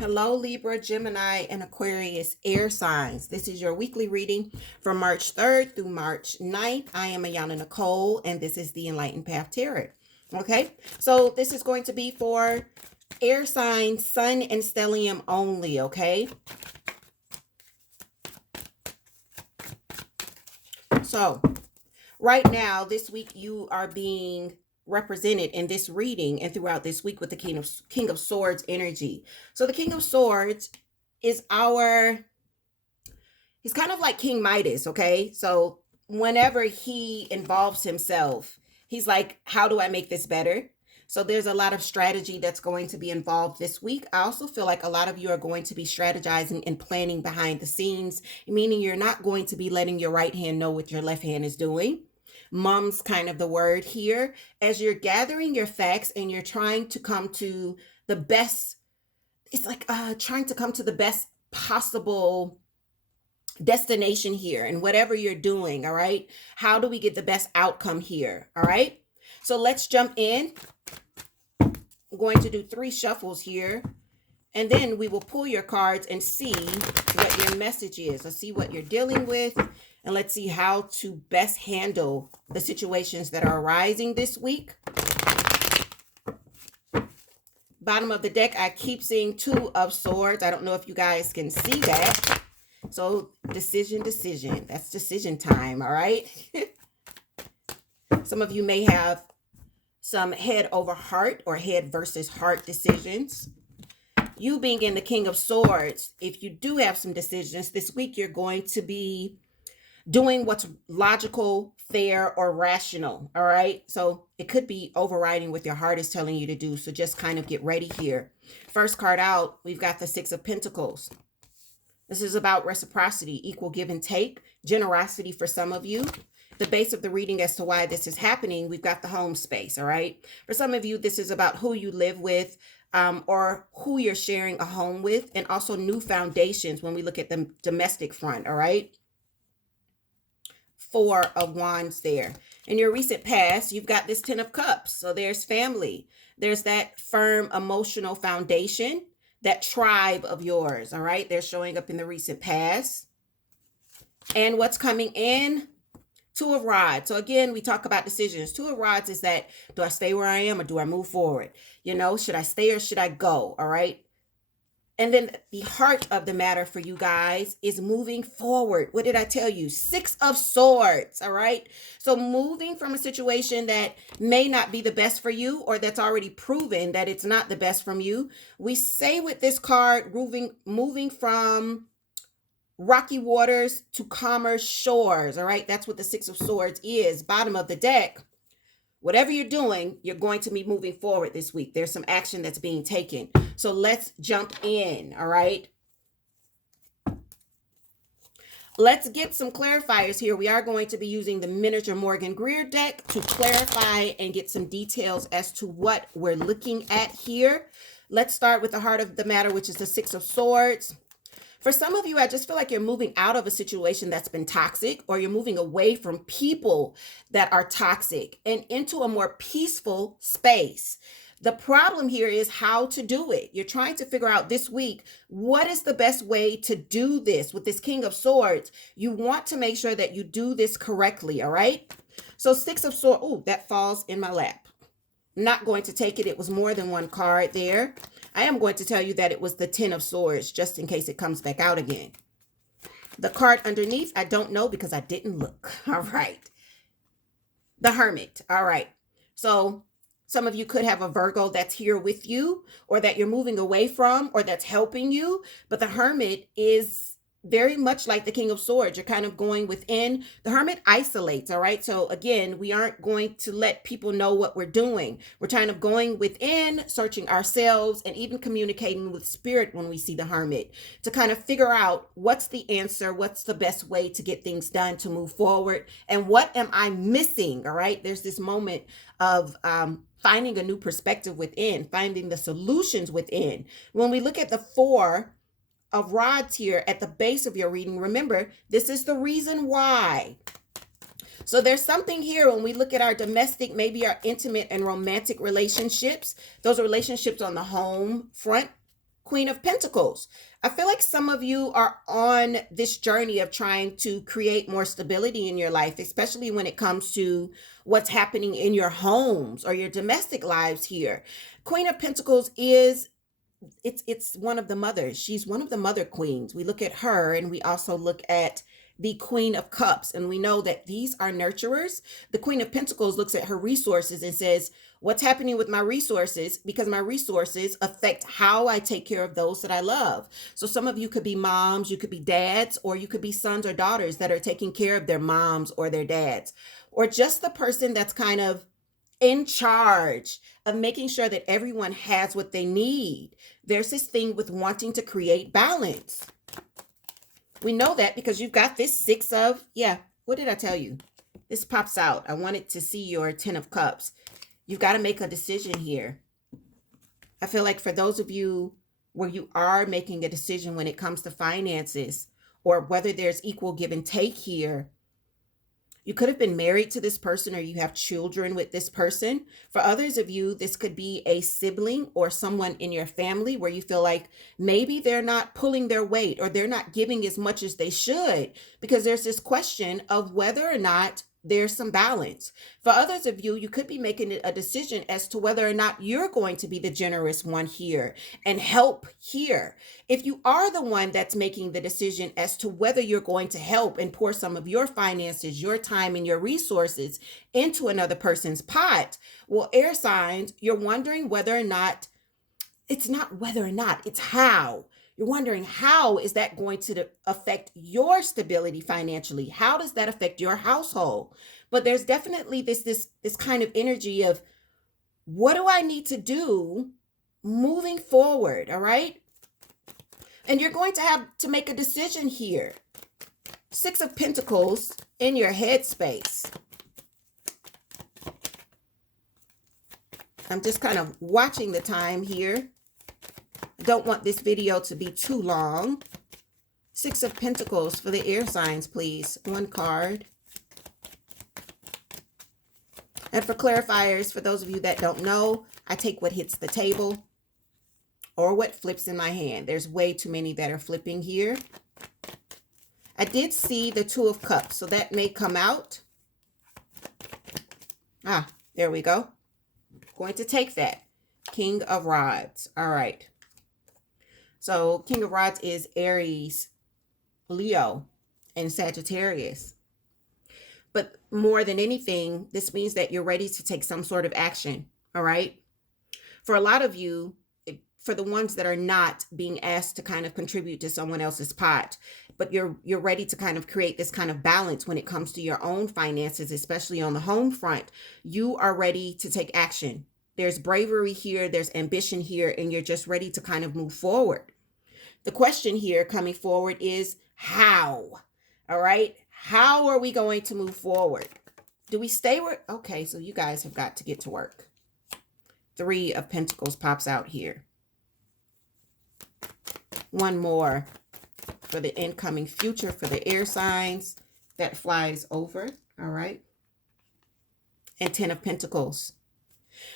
Hello, Libra, Gemini, and Aquarius air signs. This is your weekly reading from March 3rd through March 9th. I am Ayana Nicole, and this is the Enlightened Path Tarot. Okay, so this is going to be for air signs, Sun and Stellium only, okay? So, right now, this week, you are being represented in this reading and throughout this week with the King of Swords energy. So the King of Swords is he's kind of like King Midas, okay? So whenever he involves himself, he's like, how do I make this better? So there's a lot of strategy that's going to be involved this week. I also feel like a lot of you are going to be strategizing and planning behind the scenes, meaning you're not going to be letting your right hand know what your left hand is doing. Mum's kind of the word here, as you're gathering your facts and you're trying to come to the best. It's like trying to come to the best possible destination here and whatever you're doing. All right, how do we get the best outcome here? All right, so let's jump in. I'm going to do 3 shuffles here, and then we will pull your cards and see what your message is. Let's see what you're dealing with, and let's see how to best handle the situations that are arising this week. Bottom of the deck, I keep seeing 2 of Swords. I don't know if you guys can see that. So decision. That's decision time, all right? Some of you may have some head over heart or head versus heart decisions. You being in the King of Swords, if you do have some decisions this week, you're going to be doing what's logical, fair, or rational, all right? So it could be overriding what your heart is telling you to do, so just kind of get ready here. First card out, we've got the 6 of Pentacles. This is about reciprocity, equal give and take, generosity for some of you. The base of the reading as to why this is happening, we've got the home space, all right? For some of you, this is about who you live with, or who you're sharing a home with, and also new foundations when we look at the domestic front, all right? 4 of Wands there. In your recent past, you've got this 10 of Cups. So there's family. There's that firm emotional foundation, that tribe of yours, all right? They're showing up in the recent past. And what's coming in? 2 of Rods. So again, we talk about decisions. 2 of Rods is that, do I stay where I am or do I move forward? You know, should I stay or should I go? All right. And then the heart of the matter for you guys is moving forward. What did I tell you? 6 of Swords, all right? So moving from a situation that may not be the best for you, or that's already proven that it's not the best from you. We say with this card, moving from rocky waters to calmer shores, all right? That's what the 6 of Swords is. Bottom of the deck. Whatever you're doing, you're going to be moving forward this week. There's some action that's being taken. So let's jump in, all right? Let's get some clarifiers here. We are going to be using the miniature Morgan Greer deck to clarify and get some details as to what we're looking at here. Let's start with the heart of the matter, which is the 6 of Swords. For some of you, I just feel like you're moving out of a situation that's been toxic, or you're moving away from people that are toxic and into a more peaceful space. The problem here is how to do it. You're trying to figure out this week, what is the best way to do this with this King of Swords? You want to make sure that you do this correctly, all right? So 6 of Swords, oh, that falls in my lap. Not going to take it. It was more than one card there. I am going to tell you that it was the 10 of Swords, just in case it comes back out again. The card underneath, I don't know because I didn't look. All right. The Hermit. All right. So some of you could have a Virgo that's here with you, or that you're moving away from, or that's helping you. But the Hermit is very much like the King of Swords. You're kind of going within. The Hermit isolates, all right? So again, we aren't going to let people know what we're doing. We're kind of going within, searching ourselves, and even communicating with spirit when we see the Hermit to kind of figure out what's the answer, what's the best way to get things done, to move forward, and what am I missing, all right? There's this moment of finding a new perspective within, finding the solutions within. When we look at the 4 of Rods here at the base of your reading, remember, this is the reason why. So there's something here when we look at our domestic, maybe our intimate and romantic relationships, those are relationships on the home front, Queen of Pentacles. I feel like some of you are on this journey of trying to create more stability in your life, especially when it comes to what's happening in your homes or your domestic lives here. Queen of Pentacles is it's one of the mothers. She's one of the mother queens. We look at her and we also look at the Queen of Cups, and we know that these are nurturers. The Queen of Pentacles looks at her resources and says, what's happening with my resources? Because my resources affect how I take care of those that I love. So some of you could be moms, you could be dads, or you could be sons or daughters that are taking care of their moms or their dads, or just the person that's kind of in charge of making sure that everyone has what they need. There's this thing with wanting to create balance. We know that because you've got this Six of, what did I tell you? This pops out. I wanted to see your 10 of Cups. You've got to make a decision here. I feel like for those of you where you are making a decision when it comes to finances, or whether there's equal give and take here, you could have been married to this person or you have children with this person. For others of you, this could be a sibling or someone in your family where you feel like maybe they're not pulling their weight or they're not giving as much as they should, because there's this question of whether or not there's some balance. For others of you, you could be making a decision as to whether or not you're going to be the generous one here and help here. If you are the one that's making the decision as to whether you're going to help and pour some of your finances, your time, and your resources into another person's pot, well, air signs, you're wondering whether or not, it's not whether or not, it's how. You're wondering, how is that going to affect your stability financially? How does that affect your household? But there's definitely this kind of energy of, what do I need to do moving forward? All right. And you're going to have to make a decision here. Six of Pentacles in your headspace. I'm just kind of watching the time here. Don't want this video to be too long. Six of Pentacles for the air signs, please. One card. And for clarifiers, for those of you that don't know, I take what hits the table or what flips in my hand. There's way too many that are flipping here. I did see the Two of Cups, so that may come out. There we go. Going to take that. King of Rods. All right. So King of Rods is Aries, Leo, and Sagittarius. But more than anything, this means that you're ready to take some sort of action, all right? For a lot of you, for the ones that are not being asked to kind of contribute to someone else's pot, but you're ready to kind of create this kind of balance when it comes to your own finances, especially on the home front, you are ready to take action. There's bravery here, there's ambition here, and you're just ready to kind of move forward. The question here coming forward is how, all right? How are we going to move forward? Do we stay where? Okay, so you guys have got to get to work. Three of Pentacles pops out here. One more for the incoming future for the air signs that flies over, all right? And 10 of Pentacles.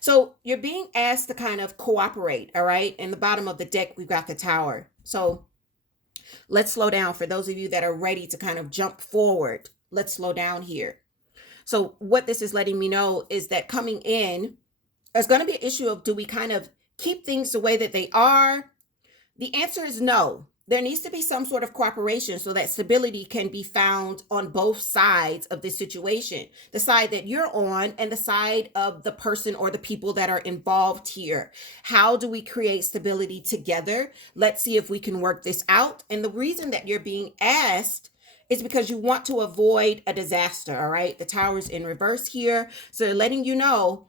So you're being asked to kind of cooperate, all right? In the bottom of the deck, we've got the Tower. So let's slow down. For those of you that are ready to kind of jump forward, let's slow down here. So what this is letting me know is that coming in, there's going to be an issue of, do we kind of keep things the way that they are? The answer is no. There needs to be some sort of cooperation so that stability can be found on both sides of this situation. The side that you're on and the side of the person or the people that are involved here. How do we create stability together? Let's see if we can work this out. And the reason that you're being asked is because you want to avoid a disaster, all right? The Tower's in reverse here. So they're letting you know,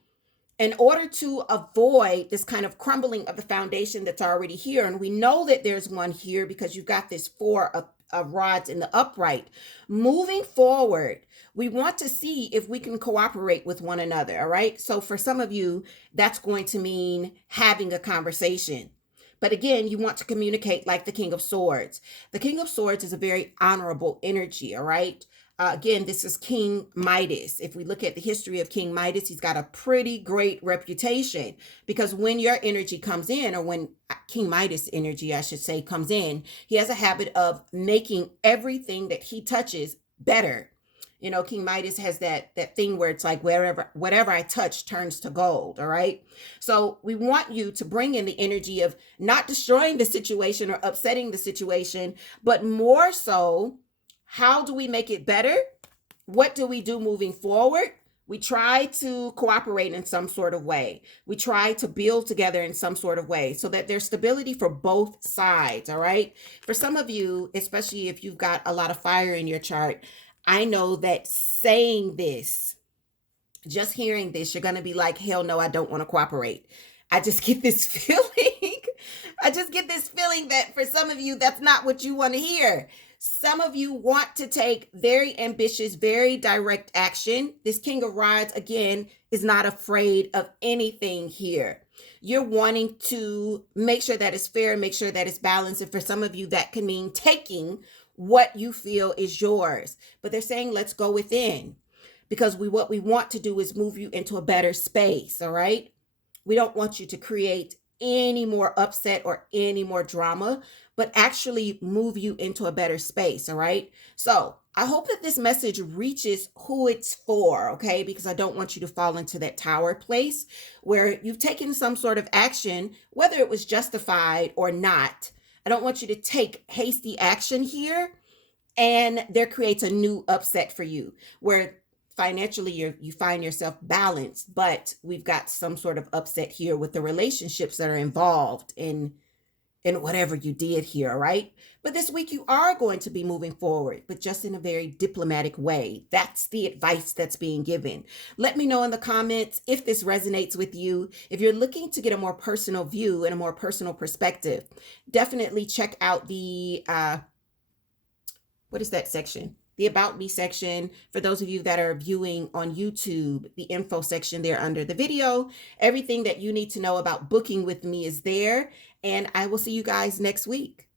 in order to avoid this kind of crumbling of the foundation that's already here, and we know that there's one here because you've got this Four of Rods in the upright. Moving forward, we want to see if we can cooperate with one another, all right? So for some of you, that's going to mean having a conversation. But again, you want to communicate like the King of Swords. The King of Swords is a very honorable energy, all right? Again, this is King Midas. If we look at the history of King Midas, he's got a pretty great reputation, because when your energy comes in, or when King Midas energy, I should say, comes in, he has a habit of making everything that he touches better. You know, King Midas has that thing where it's like whatever I touch turns to gold. All right. So we want you to bring in the energy of not destroying the situation or upsetting the situation, but more so, how do we make it better? What do we do moving forward? We try to cooperate in some sort of way. We try to build together in some sort of way so that there's stability for both sides. All right. For some of you, especially if you've got a lot of fire in your chart, I know that saying this, just hearing this, you're going to be like, hell no, I don't want to cooperate. I just get this feeling. I just get this feeling that for some of you, that's not what you want to hear. Some of you want to take very ambitious, very direct action. This King of Rods, again, is not afraid of anything here. You're wanting to make sure that it's fair, make sure that it's balanced. And for some of you, that can mean taking what you feel is yours. But they're saying, let's go within, because what we want to do is move you into a better space. All right. We don't want you to create any more upset or any more drama, but actually move you into a better space. All right. So I hope that this message reaches who it's for. Okay. Because I don't want you to fall into that tower place where you've taken some sort of action, whether it was justified or not. I don't want you to take hasty action here, and there creates a new upset for you where financially you find yourself balanced, but we've got some sort of upset here with the relationships that are involved in whatever you did here, right? But this week you are going to be moving forward, but just in a very diplomatic way. That's the advice that's being given. Let me know in the comments if this resonates with you. If you're looking to get a more personal view and a more personal perspective, definitely check out the, what is that section? The About Me section. For those of you that are viewing on YouTube, the info section there under the video. Everything that you need to know about booking with me is there. And I will see you guys next week.